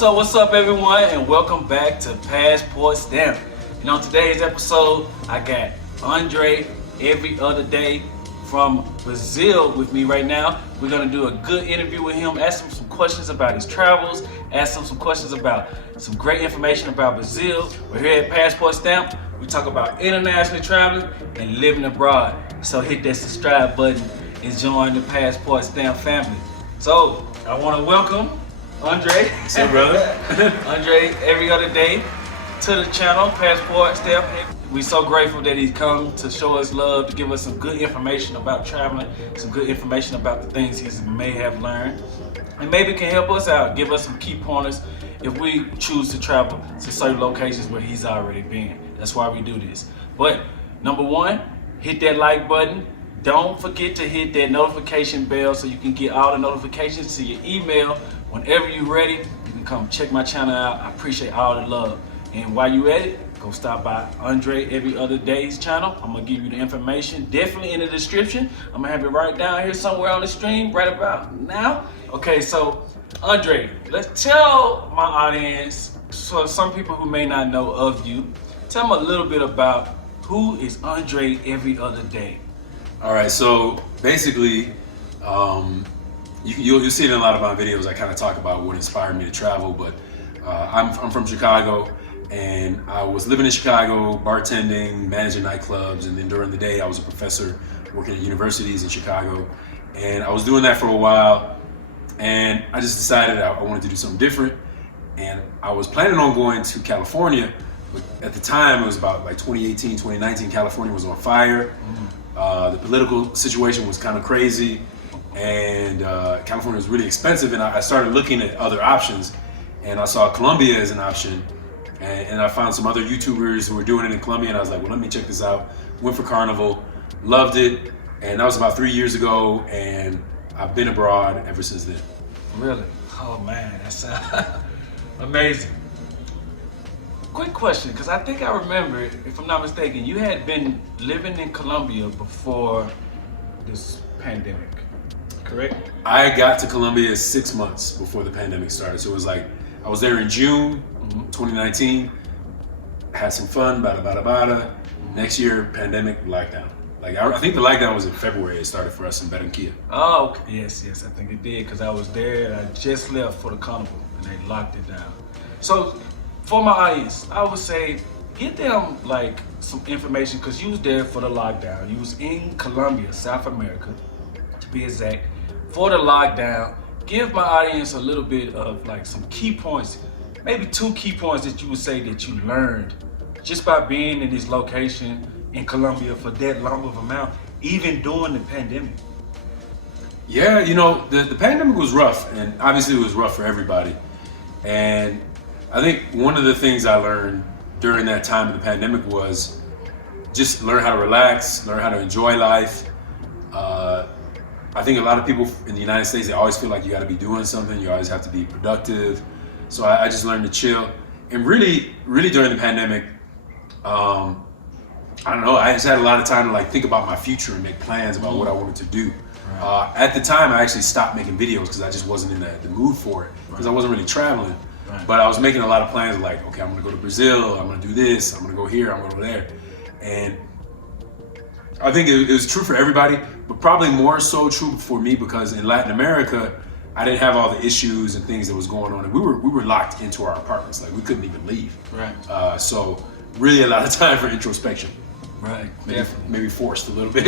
What's up everyone, and welcome back to Passport Stamp. And on today's episode, I got Andre every other day from Brazil with me right now. We're gonna do a good interview with him, ask him some questions about his travels, ask him some questions about some great information about Brazil. We're here at Passport Stamp. We talk about international traveling and living abroad. So hit that subscribe button and join the Passport Stamp family. So I wanna welcome Andre. What's up, brother? Andre every other day to the channel, Passport Stamp. We're so grateful that he's come to show us love, to give us some good information about traveling, some good information about the things he may have learned, and maybe can help us out, give us some key pointers if we choose to travel to certain locations where he's already been. That's why we do this. But number one, hit that like button. Don't forget to hit that notification bell so you can get all the notifications to your email. Whenever you're ready, you can come check my channel out. I appreciate all the love. And while you at it, go stop by Andre Every Other Day's channel. I'm gonna give you the information definitely in the description. I'm gonna have it right down here somewhere on the stream right about now. Okay, so Andre, let's tell my audience, so some people who may not know of you, tell them a little bit about who is Andre Every Other Day. All right, so basically, you'll see it in a lot of my videos. I kind of talk about what inspired me to travel, but I'm from Chicago, and I was living in Chicago, bartending, managing nightclubs, and then during the day I was a professor working at universities in Chicago, and I was doing that for a while, and I just decided I wanted to do something different, and I was planning on going to California, but at the time it was about like 2018, 2019, California was on fire. The political situation was kind of crazy, and California was really expensive, and I started looking at other options, and I saw Colombia as an option, and I found some other YouTubers who were doing it in Colombia, and I was like, well, let me check this out. Went for Carnival, loved it, and that was about 3 years ago, and I've been abroad ever since then. Really? Oh man, that's amazing. Quick question, because I think I remember, if I'm not mistaken, you had been living in Colombia before this pandemic, correct? I got to Colombia 6 months before the pandemic started. So it was like, I was there in June 2019, had some fun, bada bada bada. Next year, pandemic, lockdown. Like I think the lockdown was in February. It started for us in Barranquilla. Oh, okay. Yes, I think it did, because I was there and I just left for the carnival and they locked it down. So for my audience, I would say, get them like some information, because you was there for the lockdown. You was in Colombia, South America, to be exact, for the lockdown. Give my audience a little bit of like some key points, maybe 2 key points that you would say that you learned just by being in this location in Colombia for that long of amount, even during the pandemic. Yeah, you know, the pandemic was rough, and obviously it was rough for everybody. And I think one of the things I learned during that time of the pandemic was just learn how to relax, learn how to enjoy life. I think a lot of people in the United States, they always feel like you got to be doing something, you always have to be productive. So I just learned to chill. And really during the pandemic, I don't know, I just had a lot of time to like think about my future and make plans about what I wanted to do. Right. At the time, I actually stopped making videos because I just wasn't in the mood for it, because I wasn't really traveling. Right. But I was making a lot of plans like, okay, I'm gonna go to Brazil, I'm gonna do this, I'm gonna go here, I'm gonna go there. And I think it was true for everybody, but probably more so true for me, because in Latin America, I didn't have all the issues and things that was going on. And we were locked into our apartments, like we couldn't even leave. Right. So really a lot of time for introspection. Right. Maybe forced a little bit.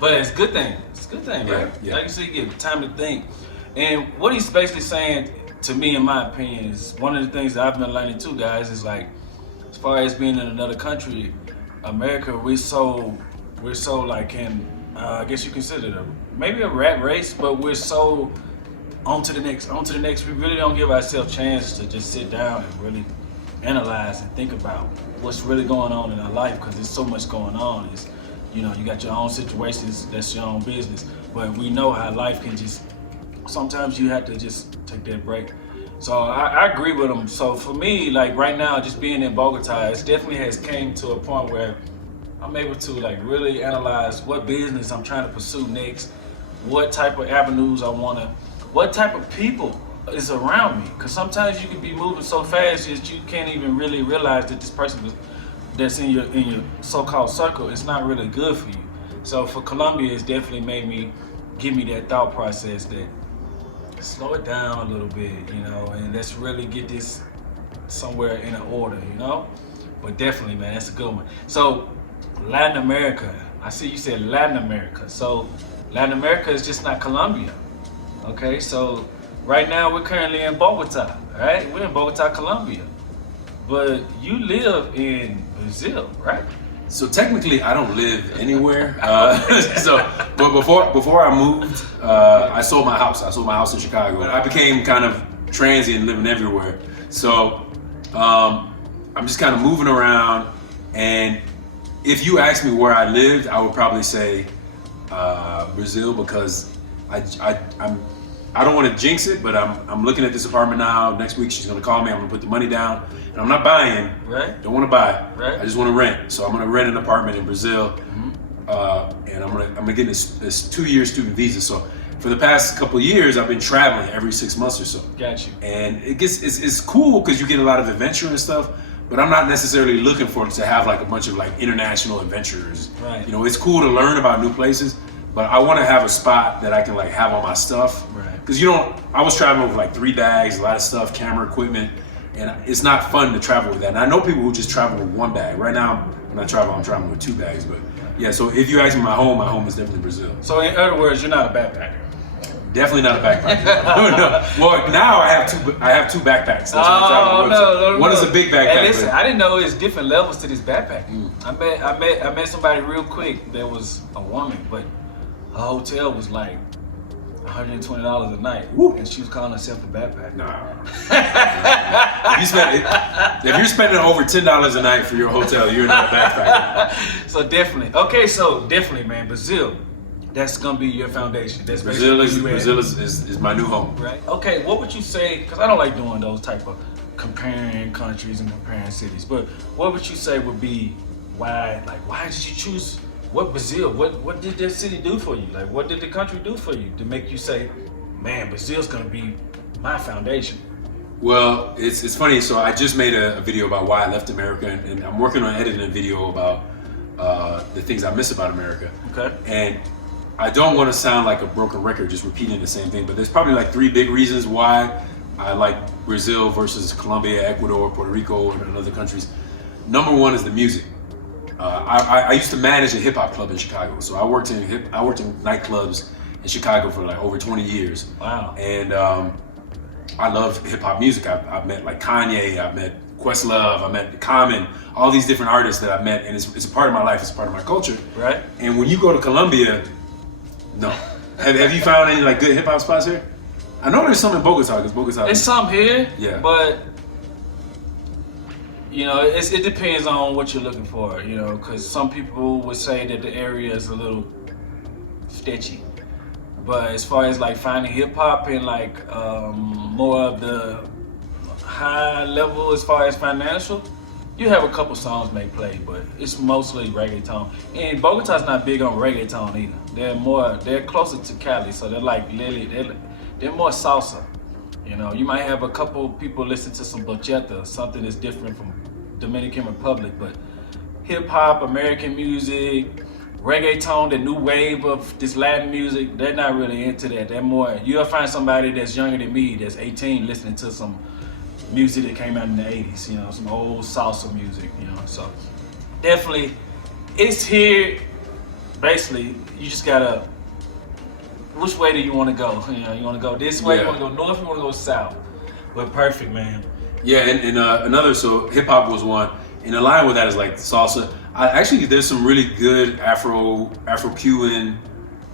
But it's a good thing. It's a good thing, right? Yeah. Like you said, you get time to think. And what he's basically saying, to me, in my opinion, is one of the things that I've been learning too, guys, is like, as far as being in another country, America, we're so like I guess you consider it maybe a rat race, but we're so on to the next. We really don't give ourselves a chance to just sit down and really analyze and think about what's really going on in our life, because there's so much going on. It's, you know, you got your own situations, that's your own business, but we know how life can just, sometimes you have to just take that break. So I agree with him. So for me, like right now, just being in Bogota, it definitely has came to a point where I'm able to like really analyze what business I'm trying to pursue next, what type of avenues I wanna, what type of people is around me. Because sometimes you can be moving so fast that you can't even really realize that this person that's in your so-called circle is not really good for you. So for Colombia, it's definitely made me give me that thought process that slow it down a little bit, you know, and let's really get this somewhere in an order, you know. But definitely, man, that's a good one. So Latin America, I see you said Latin America. So Latin America is just not Colombia. Okay, so right now we're currently in Bogota, right? We're in Bogota, Colombia. But you live in Brazil, right? So technically, I don't live anywhere. But before I moved, I sold my house. I sold my house in Chicago. I became kind of transient, living everywhere. So I'm just kind of moving around. And if you ask me where I lived, I would probably say Brazil, because I don't want to jinx it, but I'm looking at this apartment now. Next week she's gonna call me. I'm gonna put the money down, and I'm not buying. Right. Don't want to buy. Right. I just want to rent. So I'm gonna rent an apartment in Brazil, and I'm gonna get this 2-year student visa. So for the past couple of years, I've been traveling every 6 months or so. Got you. And it's cool because you get a lot of adventure and stuff. But I'm not necessarily looking for it to have like a bunch of like international adventures. Right. You know, it's cool to learn about new places, but I want to have a spot that I can like have all my stuff. Right. Because I was traveling with like 3 bags, a lot of stuff, camera equipment, and it's not fun to travel with that. And I know people who just travel with 1 bag. Right now, when I travel, I'm traveling with 2 bags. But yeah, so if you ask me my home is definitely Brazil. So in other words, you're not a backpacker. Definitely not a backpacker. No. Well, now I have 2 backpacks. That's what I'm traveling with. No. One is a big backpack. Hey, listen, I didn't know it's different levels to this backpack. I met somebody real quick that was a woman, but her hotel was like $120 a night. Woo. And she was calling herself a backpacker. Nah. If you're spending over $10 a night for your hotel, you're not a backpacker. So definitely. Okay, so definitely, man, Brazil. That's gonna be your foundation. That's Brazil is my new home. Right. Okay, what would you say, because I don't like doing those type of comparing countries and comparing cities, but what would you say would be why did you choose Brazil? What did that city do for you? Like, what did the country do for you to make you say, man, Brazil's gonna be my foundation? Well, it's funny. So I just made a video about why I left America, and I'm working on editing a video about the things I miss about America. Okay. And I don't want to sound like a broken record, just repeating the same thing, but there's probably like 3 big reasons why I like Brazil versus Colombia, Ecuador, Puerto Rico, and other countries. Number 1 is the music. I used to manage a hip hop club in Chicago, so I worked in nightclubs in Chicago for like over 20 years. Wow. And I love hip hop music. I've met like Kanye, I've met Questlove, I met Common, all these different artists that I've met, and it's a part of my life, it's a part of my culture. Right. And when you go to Colombia, no. Have you found any like good hip hop spots here? I know there's some in Bogota, because Bogota. There's some here. Yeah. But you know, it depends on what you're looking for. You know, because some people would say that the area is a little sketchy. But as far as like finding hip hop and like more of the high level as far as financial, you have a couple songs may play, but it's mostly reggaeton. And Bogota's not big on reggaeton either. They're closer to Cali, so they're like they're more salsa. You know, you might have a couple people listen to some bachata, something that's different from Dominican Republic, but hip hop, American music, reggaeton, the new wave of this Latin music, they're not really into that. They're more, you'll find somebody that's younger than me, that's 18, listening to some music that came out in the 80s, you know, some old salsa music, you know. So definitely, it's here. Basically, you just gotta, which way do you want to go? You know, you want to go this way, you want to go north, you want to go south. But perfect, man. Yeah, and another, so hip hop was one. And in line with that is like salsa. There's some really good Afro-Cuban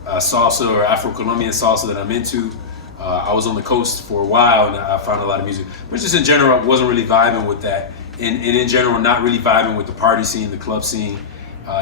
salsa or Afro-Colombian salsa that I'm into. I was on the coast for a while and I found a lot of music. But just in general, I wasn't really vibing with that. And in general, not really vibing with the party scene, the club scene.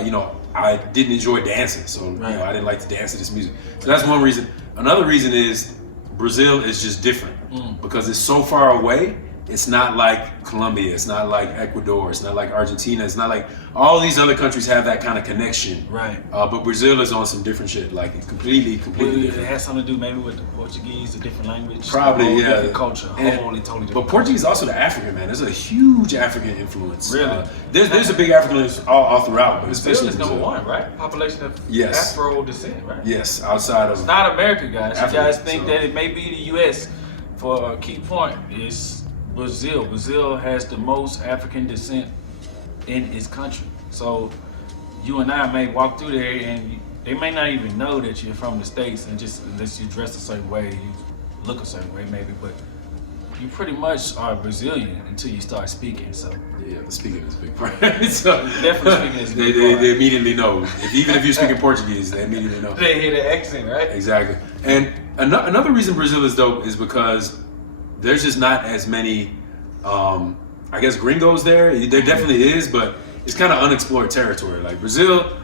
You know, I didn't enjoy dancing. So, you know, I didn't like to dance to this music. So that's one reason. Another reason is Brazil is just different because it's so far away it's not like Colombia, it's not like Ecuador, it's not like Argentina, it's not like all these other countries have that kind of connection. Right. But Brazil is on some different shit, like completely It different. has something to do maybe with the Portuguese, a different language. Probably, a whole yeah. different culture, And- totally different. But Portuguese is also the African, man. There's a huge African influence. Really? There's a big African influence all throughout, but Brazil especially is number one, right? Population of Yes. Afro descent, right? Yes, outside of It's not America, guys. Africa, You guys think so- that it may be the U.S. For a key point is Brazil. Brazil has the most African descent in its country. So you and I may walk through there and they may not even know that you're from the States, and just unless you dress a certain way, you look a certain way maybe, but you pretty much are Brazilian until you start speaking. So yeah, the speaking is a big part. So definitely speaking is a they, big they, part. they immediately know. Even if you're speaking Portuguese, they immediately know. They hear the accent, right? Exactly. And another reason Brazil is dope is because there's just not as many, I guess, gringos there. There definitely is, but it's kind of unexplored territory. Like Brazil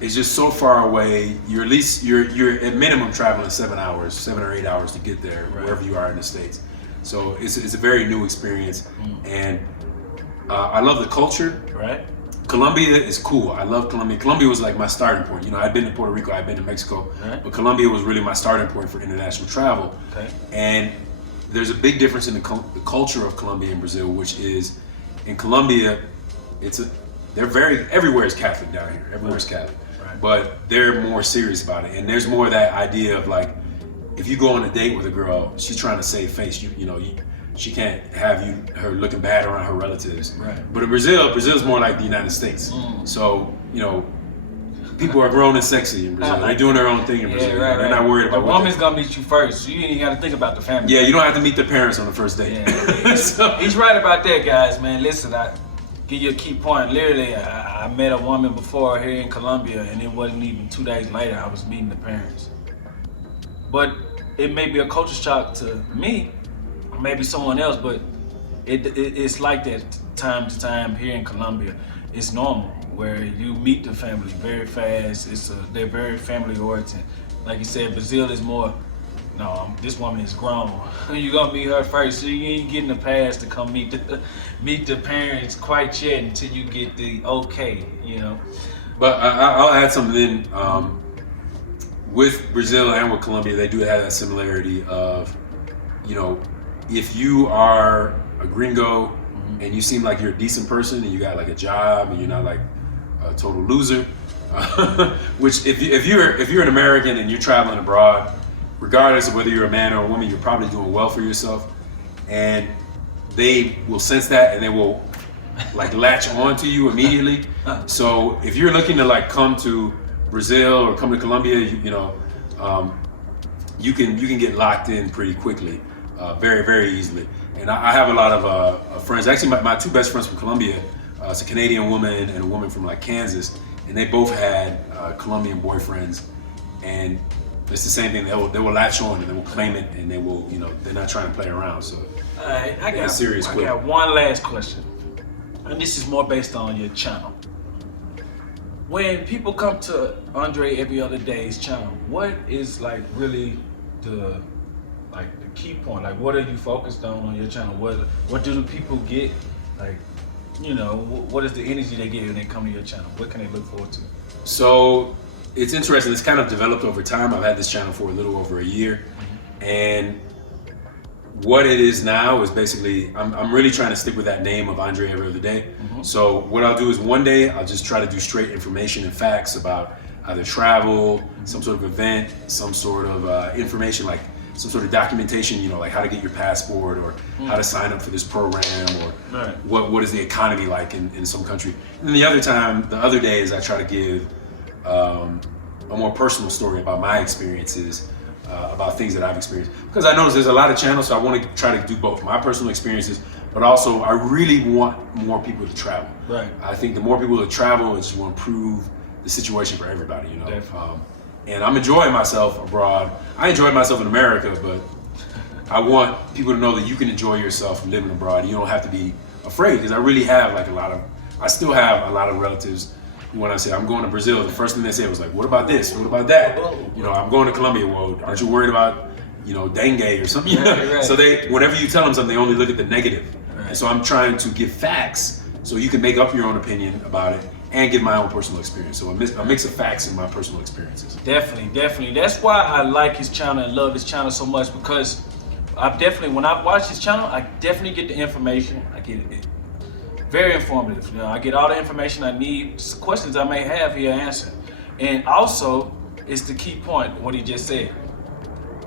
is just so far away. You're at minimum traveling 7 or 8 hours to get there, Right. wherever you are in the States. So it's a very new experience, and I love the culture. Right. Colombia is cool. I love Colombia. Colombia was like my starting point. You know, I've been to Puerto Rico, I've been to Mexico, Right. but Colombia was really my starting point for international travel. Okay. And there's a big difference in the culture of Colombia and Brazil, which is in Colombia, everywhere is Catholic down here. Everywhere is Catholic, Right. but they're more serious about it. And there's more of that idea of like, if you go on a date with a girl, she's trying to save face. She can't have her looking bad around her relatives. Right. But in Brazil's more like the United States. So people are grown and sexy in Brazil. They're doing their own thing in Brazil. Yeah, right, They're not worried about the what woman's gonna meet you first. You ain't even gotta think about the family. Yeah, you don't have to meet their parents on the first date. Yeah. So- He's right about that, guys, man. Listen, I give you a key point. Literally, I met a woman before here in Colombia, and it wasn't even 2 days later I was meeting the parents. But it may be a culture shock to me, or maybe someone else, but it's like that time to time here in Colombia. It's normal where you meet the family very fast. They're very family oriented. Like you said, Brazil is more. No, this woman is grown. You gonna meet her first, so you ain't getting the pass to come meet the parents quite yet until you get the okay, But I'll add something in. With Brazil and with Colombia, they do have that similarity of, if you are a gringo and you seem like you're a decent person and you got like a job and you're not like a total loser, which if you're an American and you're traveling abroad, regardless of whether you're a man or a woman, you're probably doing well for yourself, and they will sense that and they will like latch on to you immediately. So if you're looking to like come to Brazil or come to Colombia, you can get locked in pretty quickly, very, very easily. And I have a lot of friends. Actually, my two best friends from Colombia, it's a Canadian woman and a woman from like Kansas, and they both had Colombian boyfriends, and it's the same thing. They will latch on and they will claim it, and they will, they're not trying to play around. So, All right, I quick. got one last question, and this is more based on your channel. When people come to Andre Every Other Day's channel, what is like really the key point? Like, what are you focused on your channel? What do the people get? Like, what is the energy they get when they come to your channel? What can they look forward to? So it's interesting. It's kind of developed over time. I've had this channel for a little over a year, and what it is now is basically I'm really trying to stick with that name of Andre Every Other Day. So what I'll do is one day I'll just try to do straight information and facts about either travel, some sort of event, some sort of information, like some sort of documentation, like how to get your passport or how to sign up for this program or what is the economy like in some country. And then the other days I try to give a more personal story about my experiences, about things that I've experienced. Because I notice there's a lot of channels, so I want to try to do both my personal experiences, but also I really want more people to travel. Right. I think the more people that travel, it just will improve the situation for everybody, and I'm enjoying myself abroad. I enjoyed myself in America, but I want people to know that you can enjoy yourself living abroad. You don't have to be afraid, because I really have I still have a lot of relatives who, when I say I'm going to Brazil, the first thing they said was like, what about this? What about that? I'm going to Colombia. Well, aren't you worried about, dengue or something. Right. So whenever you tell them something, they only look at the negative. Right. And so I'm trying to give facts so you can make up your own opinion about it and give my own personal experience. So a mix of facts and my personal experiences. Definitely. That's why I like his channel and love his channel so much, because when I watch his channel, I definitely get the information. I get it. Very informative. I get all the information I need. Questions I may have, he'll answer. And also, it's the key point, what he just said.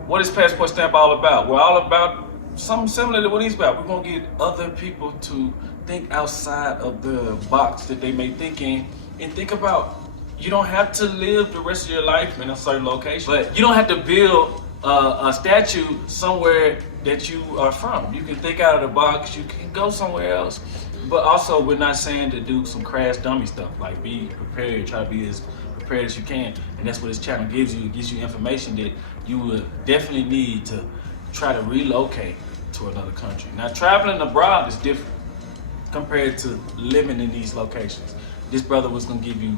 What is Passport Stamp all about? We're all about something similar to what he's about. We're gonna get other people to think outside of the box that they may think in, and think about, you don't have to live the rest of your life in a certain location, but you don't have to build a statue somewhere that you are from. You can think out of the box, you can go somewhere else. But also, we're not saying to do some crash dummy stuff, like be prepared, try to be as prepared as you can. And that's what this channel gives you. It gives you information that you would definitely need to try to relocate to another country. Now, traveling abroad is different compared to living in these locations. This brother was gonna give you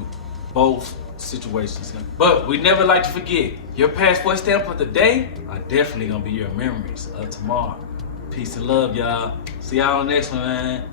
both situations. But we never like to forget, your passport stamp of the day are definitely gonna be your memories of tomorrow. Peace and love, y'all. See y'all on the next one, man.